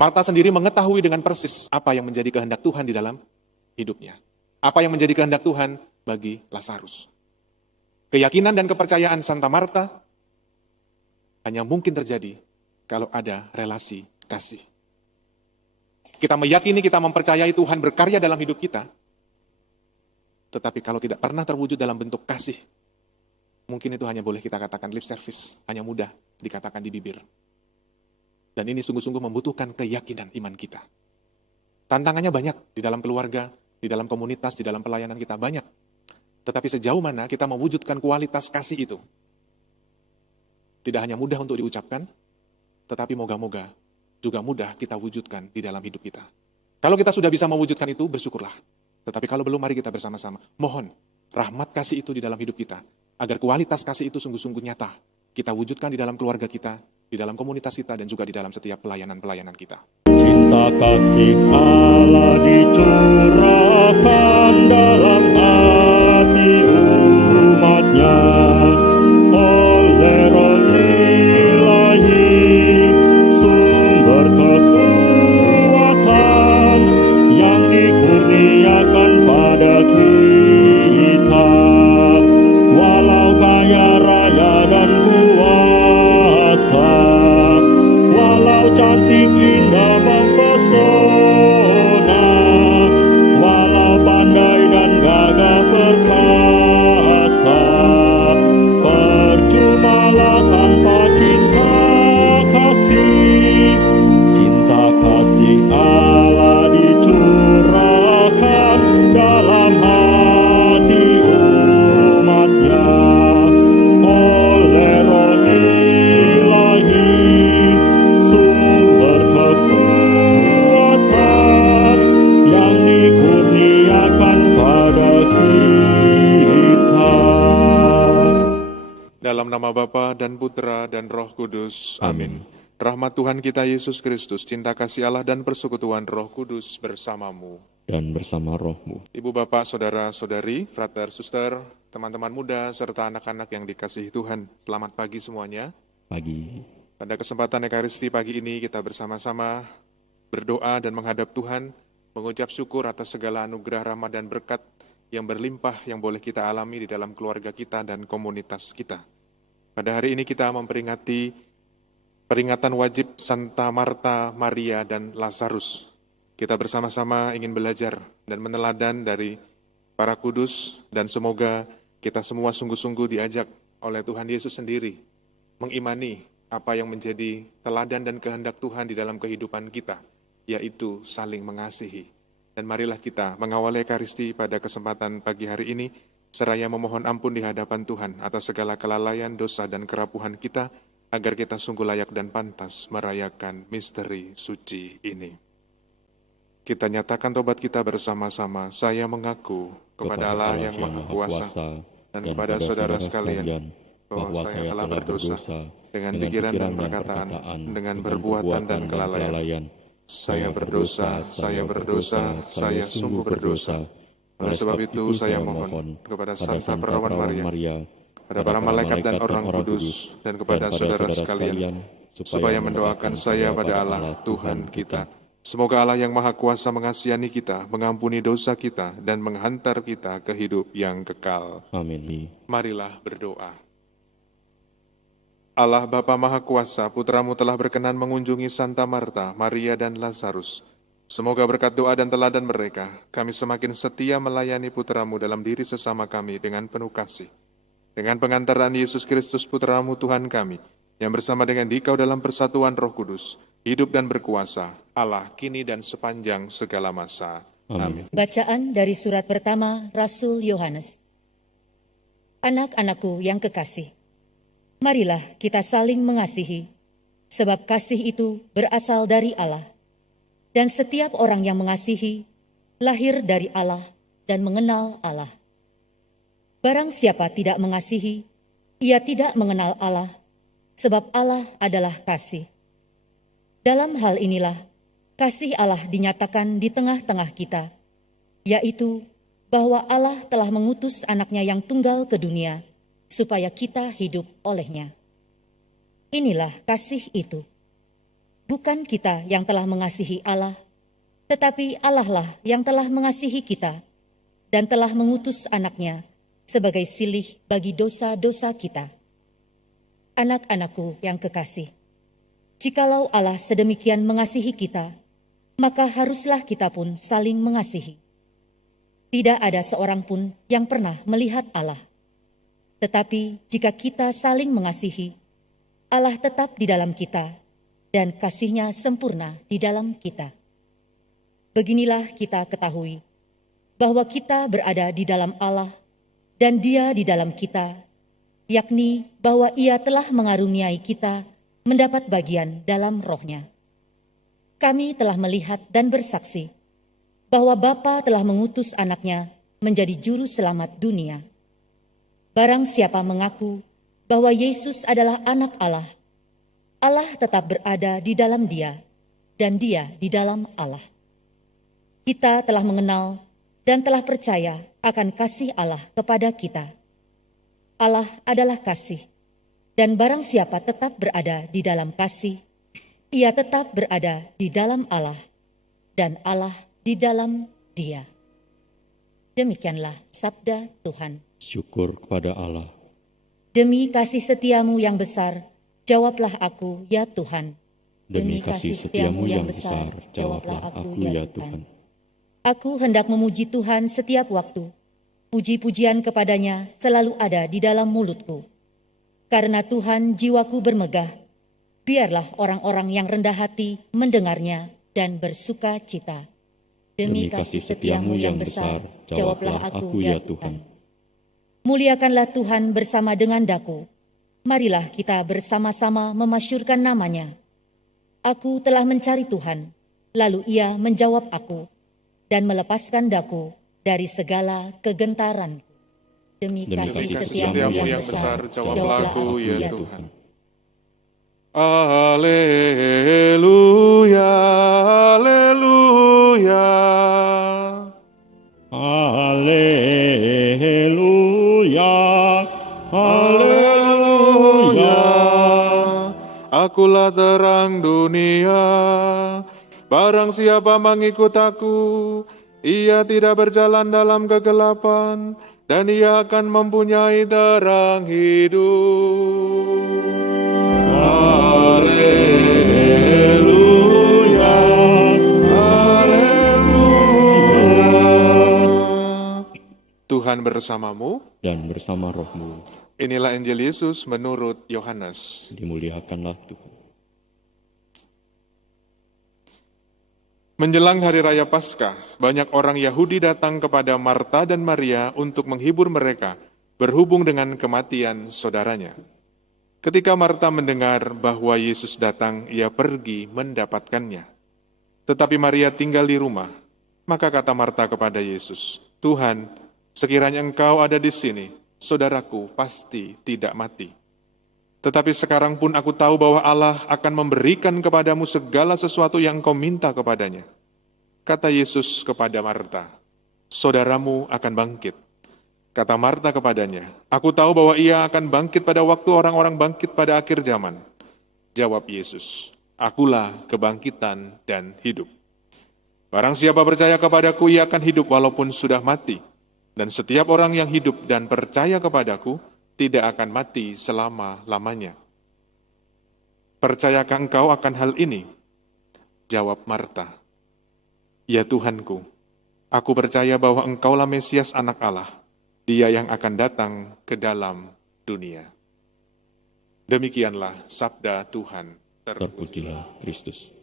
Marta sendiri mengetahui dengan persis apa yang menjadi kehendak Tuhan di dalam hidupnya. Apa yang menjadi kehendak Tuhan bagi Lazarus. Keyakinan dan kepercayaan Santa Marta hanya mungkin terjadi kalau ada relasi kasih. Kita meyakini, kita mempercayai Tuhan berkarya dalam hidup kita, tetapi kalau tidak pernah terwujud dalam bentuk kasih, mungkin itu hanya boleh kita katakan lip service, hanya mudah dikatakan di bibir. Dan ini sungguh-sungguh membutuhkan keyakinan iman kita. Tantangannya banyak di dalam keluarga, di dalam komunitas, di dalam pelayanan kita banyak. Tetapi sejauh mana kita mewujudkan kualitas kasih itu? Tidak hanya mudah untuk diucapkan, tetapi moga-moga juga mudah kita wujudkan di dalam hidup kita. Kalau kita sudah bisa mewujudkan itu, bersyukurlah. Tetapi kalau belum, mari kita bersama-sama mohon rahmat kasih itu di dalam hidup kita, agar kualitas kasih itu sungguh-sungguh nyata kita wujudkan di dalam keluarga kita, di dalam komunitas kita, dan juga di dalam setiap pelayanan-pelayanan kita. Cinta kasih Allah dicurahkan dalam hati umatnya oleh Roh Ilahi, sumber kekuatan yang dikurniakan pada kita. Walau kaya raya dan kuasa, walau cantik indah mempesona, walau pandai dan gagah perkasa, percumalah tanpa cinta kasih. Cinta kasih Allah dicurahkan dalam hati umatnya oleh Roh Ilahi, sumber kekuatan yang dikurniakan pada kita. Dalam nama Bapa dan Putra dan Roh Kudus. Amin. Rahmat Tuhan kita Yesus Kristus, cinta kasih Allah dan persekutuan Roh Kudus bersamamu. Dan bersama rohmu. Ibu, Bapak, Saudara-saudari, Frater, Suster, teman-teman muda, serta anak-anak yang dikasihi Tuhan. Selamat pagi semuanya. Pagi. Pada kesempatan Ekaristi pagi ini kita bersama-sama berdoa dan menghadap Tuhan, mengucap syukur atas segala anugerah, rahmat dan berkat yang berlimpah yang boleh kita alami di dalam keluarga kita dan komunitas kita. Pada hari ini kita memperingati peringatan wajib Santa Marta, Maria, dan Lazarus. Kita bersama-sama ingin belajar dan meneladan dari para kudus, dan semoga kita semua sungguh-sungguh diajak oleh Tuhan Yesus sendiri mengimani apa yang menjadi teladan dan kehendak Tuhan di dalam kehidupan kita, yaitu saling mengasihi. Dan marilah kita mengawali Ekaristi pada kesempatan pagi hari ini, seraya memohon ampun di hadapan Tuhan atas segala kelalaian, dosa, dan kerapuhan kita, agar kita sungguh layak dan pantas merayakan misteri suci ini. Kita nyatakan tobat kita bersama-sama. Saya mengaku kepada Allah yang Maha Kuasa dan kepada saudara sekalian bahwa saya telah berdosa dengan pikiran dan perkataan, dengan perbuatan dan kelalaian. Saya berdosa, saya sungguh berdosa. Oleh sebab itu saya mohon kepada Santa Perawan Maria, kepada para malaikat dan orang kudus, dan kepada saudara sekalian, supaya mendoakan saya pada Allah Tuhan kita. Semoga Allah yang Maha Kuasa mengasihani kita, mengampuni dosa kita, dan menghantar kita ke hidup yang kekal. Amin. Marilah berdoa. Allah Bapa Maha Kuasa, Putramu telah berkenan mengunjungi Santa Marta, Maria, dan Lazarus. Semoga berkat doa dan teladan mereka, kami semakin setia melayani Putramu dalam diri sesama kami dengan penuh kasih. Dengan pengantaran Yesus Kristus Putramu Tuhan kami, yang bersama dengan Dikau dalam persatuan Roh Kudus, hidup dan berkuasa, Allah kini dan sepanjang segala masa. Amin. Bacaan dari surat pertama Rasul Yohanes. Anak-anakku yang kekasih, marilah kita saling mengasihi, sebab kasih itu berasal dari Allah. Dan setiap orang yang mengasihi, lahir dari Allah dan mengenal Allah. Barang siapa tidak mengasihi, ia tidak mengenal Allah, sebab Allah adalah kasih. Dalam hal inilah, kasih Allah dinyatakan di tengah-tengah kita, yaitu bahwa Allah telah mengutus anaknya yang tunggal ke dunia, supaya kita hidup olehnya. Inilah kasih itu. bukan kita yang telah mengasihi Allah, tetapi Allah lah yang telah mengasihi kita dan telah mengutus anaknya sebagai silih bagi dosa-dosa kita. Anak-anakku yang kekasih, jikalau Allah sedemikian mengasihi kita, maka haruslah kita pun saling mengasihi. Tidak ada seorang pun yang pernah melihat Allah. Tetapi jika kita saling mengasihi, Allah tetap di dalam kita, dan kasih-Nya sempurna di dalam kita. Beginilah kita ketahui, bahwa kita berada di dalam Allah, dan Dia di dalam kita, yakni bahwa Ia telah mengaruniai kita mendapat bagian dalam Roh-Nya. Kami telah melihat dan bersaksi bahwa Bapa telah mengutus anaknya menjadi juru selamat dunia. Barang siapa mengaku bahwa Yesus adalah anak Allah, Allah tetap berada di dalam dia, dan dia di dalam Allah. Kita telah mengenal dan telah percaya akan kasih Allah kepada kita. Allah adalah kasih, dan barang siapa tetap berada di dalam kasih, ia tetap berada di dalam Allah, dan Allah di dalam Dia. Demikianlah sabda Tuhan. Syukur kepada Allah. Demi kasih setiamu yang besar, jawablah aku, ya Tuhan. Demi kasih setiamu yang besar, jawablah aku, ya Tuhan. Aku hendak memuji Tuhan setiap waktu. Puji-pujian kepadanya selalu ada di dalam mulutku. Karena Tuhan jiwaku bermegah, biarlah orang-orang yang rendah hati mendengarnya dan bersuka cita. Demi kasih setiamu yang besar, jawablah aku, ya Tuhan. Muliakanlah Tuhan bersama dengan daku. Marilah kita bersama-sama memasyurkan namanya. Aku telah mencari Tuhan, lalu Ia menjawab aku, dan melepaskan daku dari segala kegentaranku. Demi kasih setiamu yang besar, jawablah aku, ya Tuhan. Haleluya, haleluya. Haleluya, haleluya. Akulah terang dunia, barang siapa mengikut aku, ia tidak berjalan dalam kegelapan, dan ia akan mempunyai terang hidup. Haleluya, haleluya. Tuhan bersamamu Dan bersama rohmu, Inilah Injil Yesus menurut Yohanes. dimuliakanlah Tuhan. Menjelang hari raya Paskah, banyak orang Yahudi datang kepada Marta dan Maria untuk menghibur mereka berhubung dengan kematian saudaranya. Ketika Marta mendengar bahwa Yesus datang, ia pergi mendapatkannya. Tetapi Maria tinggal di rumah. Maka kata Marta kepada Yesus, "Tuhan, sekiranya Engkau ada di sini, saudaraku pasti tidak mati. Tetapi sekarang pun aku tahu bahwa Allah akan memberikan kepadamu segala sesuatu yang Engkau minta kepadanya." Kata Yesus kepada Marta, "Saudaramu akan bangkit." Kata Marta kepadanya, "Aku tahu bahwa ia akan bangkit pada waktu orang-orang bangkit pada akhir zaman." Jawab Yesus, "Akulah kebangkitan dan hidup. Barang siapa percaya kepadaku, ia akan hidup walaupun sudah mati. Dan setiap orang yang hidup dan percaya kepadaku, tidak akan mati selama-lamanya." "Percayakah engkau akan hal ini?" Jawab Marta, "Ya Tuhanku, aku percaya bahwa Engkaulah Mesias Anak Allah, Dia yang akan datang ke dalam dunia." Demikianlah sabda Tuhan. Terpujilah Kristus.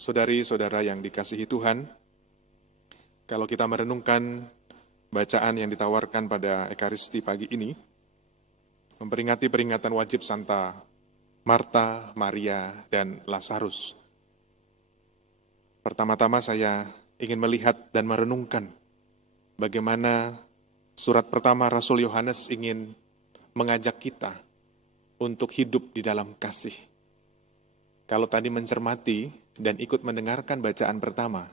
Saudari-saudara yang dikasihi Tuhan, kalau kita merenungkan bacaan yang ditawarkan pada Ekaristi pagi ini, memperingati peringatan wajib Santa Marta, Maria, dan Lazarus. Pertama-tama saya ingin melihat dan merenungkan bagaimana surat pertama Rasul Yohanes ingin mengajak kita untuk hidup di dalam kasih. Kalau tadi mencermati dan ikut mendengarkan bacaan pertama,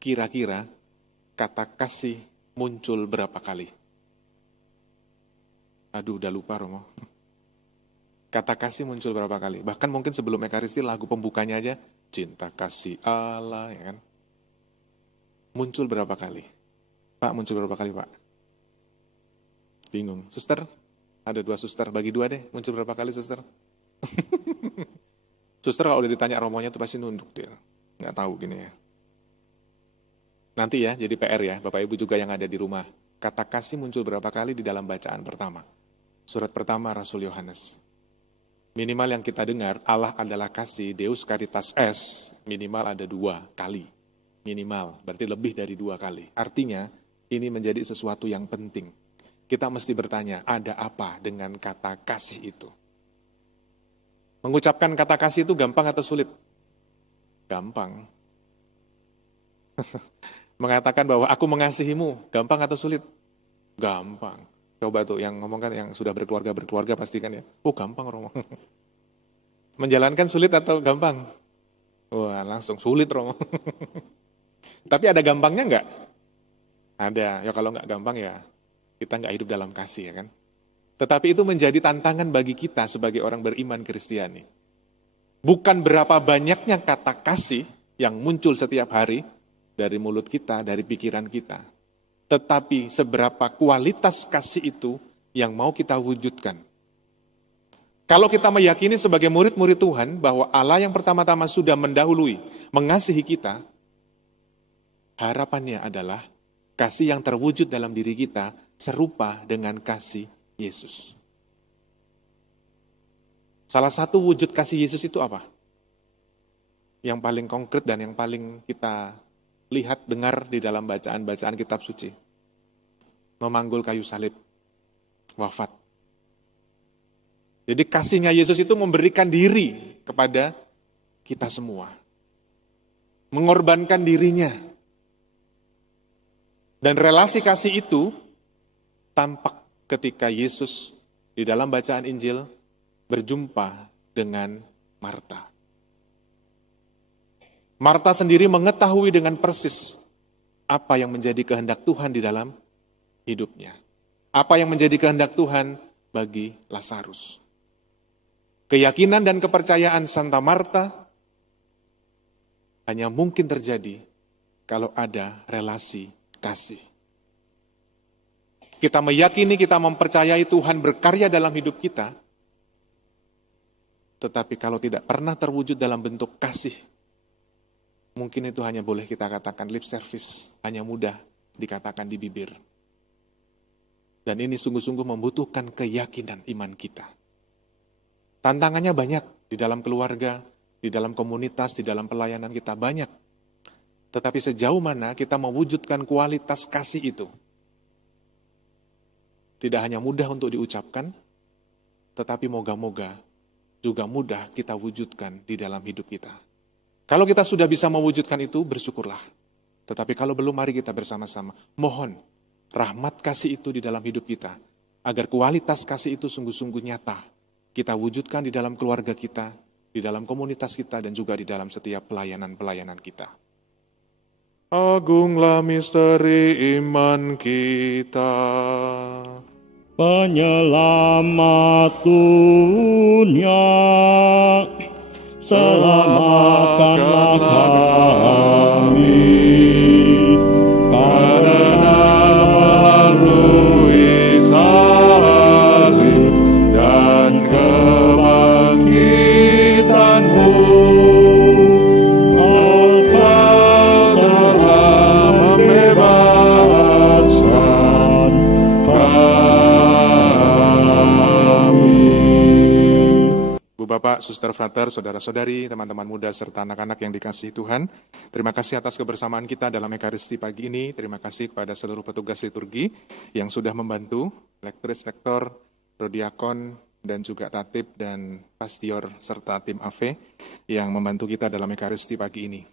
kira-kira kata kasih muncul berapa kali? Aduh, udah lupa Romo. Kata kasih muncul berapa kali? Bahkan mungkin sebelum Ekaristi lagu pembukanya aja, cinta kasih Allah, ya kan? Muncul berapa kali? Pak, muncul berapa kali, Pak? Bingung. Suster, ada 2 suster, bagi 2 deh. Muncul berapa kali, suster? Suster kalau udah ditanya romonya tuh pasti nunduk dia. Nggak tahu gini ya. Nanti ya, jadi PR ya, Bapak Ibu juga yang ada di rumah. Kata kasih muncul berapa kali di dalam bacaan pertama? Surat pertama Rasul Yohanes. Minimal yang kita dengar, Allah adalah kasih, Deus Caritas Est, minimal ada 2 kali. Minimal, berarti lebih dari 2 kali. Artinya, ini menjadi sesuatu yang penting. Kita mesti bertanya, ada apa dengan kata kasih itu? Mengucapkan kata kasih itu gampang atau sulit? Gampang. Mengatakan bahwa aku mengasihimu, gampang atau sulit? Gampang. Coba tuh yang ngomong kan yang sudah berkeluarga pastikan ya. Oh gampang Romo. Menjalankan sulit atau gampang? Wah langsung sulit Romo. Tapi ada gampangnya enggak? Ada. Ya kalau enggak gampang ya kita enggak hidup dalam kasih ya kan. Tetapi itu menjadi tantangan bagi kita sebagai orang beriman Kristiani. Bukan berapa banyaknya kata kasih yang muncul setiap hari dari mulut kita, dari pikiran kita. Tetapi seberapa kualitas kasih itu yang mau kita wujudkan. Kalau kita meyakini sebagai murid-murid Tuhan bahwa Allah yang pertama-tama sudah mendahului, mengasihi kita, harapannya adalah kasih yang terwujud dalam diri kita serupa dengan kasih Yesus. Salah satu wujud kasih Yesus itu apa? Yang paling konkret dan yang paling kita lihat, dengar di dalam bacaan-bacaan kitab suci. Memanggul kayu salib, wafat. Jadi kasihnya Yesus itu memberikan diri kepada kita semua. Mengorbankan dirinya. Dan relasi kasih itu tampak ketika Yesus di dalam bacaan Injil berjumpa dengan Marta. Marta sendiri mengetahui dengan persis apa yang menjadi kehendak Tuhan di dalam hidupnya. Apa yang menjadi kehendak Tuhan bagi Lazarus. Keyakinan dan kepercayaan Santa Marta hanya mungkin terjadi kalau ada relasi kasih. Kita meyakini, kita mempercayai Tuhan berkarya dalam hidup kita, tetapi kalau tidak pernah terwujud dalam bentuk kasih, mungkin itu hanya boleh kita katakan lip service, hanya mudah dikatakan di bibir. Dan ini sungguh-sungguh membutuhkan keyakinan iman kita. Tantangannya banyak di dalam keluarga, di dalam komunitas, di dalam pelayanan kita banyak. Tetapi sejauh mana kita mewujudkan kualitas kasih itu? Tidak hanya mudah untuk diucapkan, tetapi moga-moga juga mudah kita wujudkan di dalam hidup kita. Kalau kita sudah bisa mewujudkan itu, bersyukurlah. Tetapi kalau belum, mari kita bersama-sama mohon rahmat kasih itu di dalam hidup kita, agar kualitas kasih itu sungguh-sungguh nyata. Kita wujudkan di dalam keluarga kita, di dalam komunitas kita, dan juga di dalam setiap pelayanan-pelayanan kita. Agunglah misteri iman kita. Penyelamat dunia, selamatkanlah kami, karena melalui salib dan kebangkitan-Mu, Engkau telah membebaskan Bu Bapak, Suster Frater, Saudara-saudari, teman-teman muda, serta anak-anak yang dikasihi Tuhan. Terima kasih atas kebersamaan kita dalam Ekaristi pagi ini. Terima kasih kepada seluruh petugas liturgi yang sudah membantu, lektris, lektor, prodiakon, dan juga tatib dan pastior, serta tim AV yang membantu kita dalam Ekaristi pagi ini.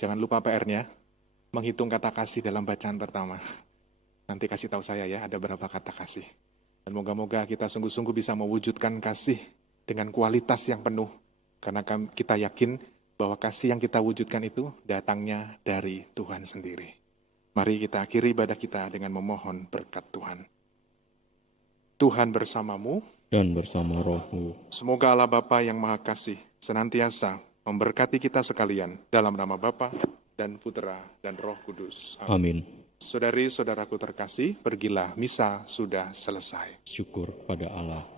Jangan lupa PR-nya, menghitung kata kasih dalam bacaan pertama. Nanti kasih tahu saya ya, ada berapa kata kasih. Dan moga-moga kita sungguh-sungguh bisa mewujudkan kasih dengan kualitas yang penuh. Karena kita yakin bahwa kasih yang kita wujudkan itu datangnya dari Tuhan sendiri. Mari kita akhiri ibadah kita dengan memohon berkat Tuhan. Tuhan bersamamu. dan bersama rohmu. Semoga Allah Bapa yang Maha Kasih senantiasa memberkati kita sekalian dalam nama Bapa dan Putera dan Roh Kudus. Amin. Saudari-saudaraku terkasih, pergilah, misa sudah selesai. Syukur pada Allah.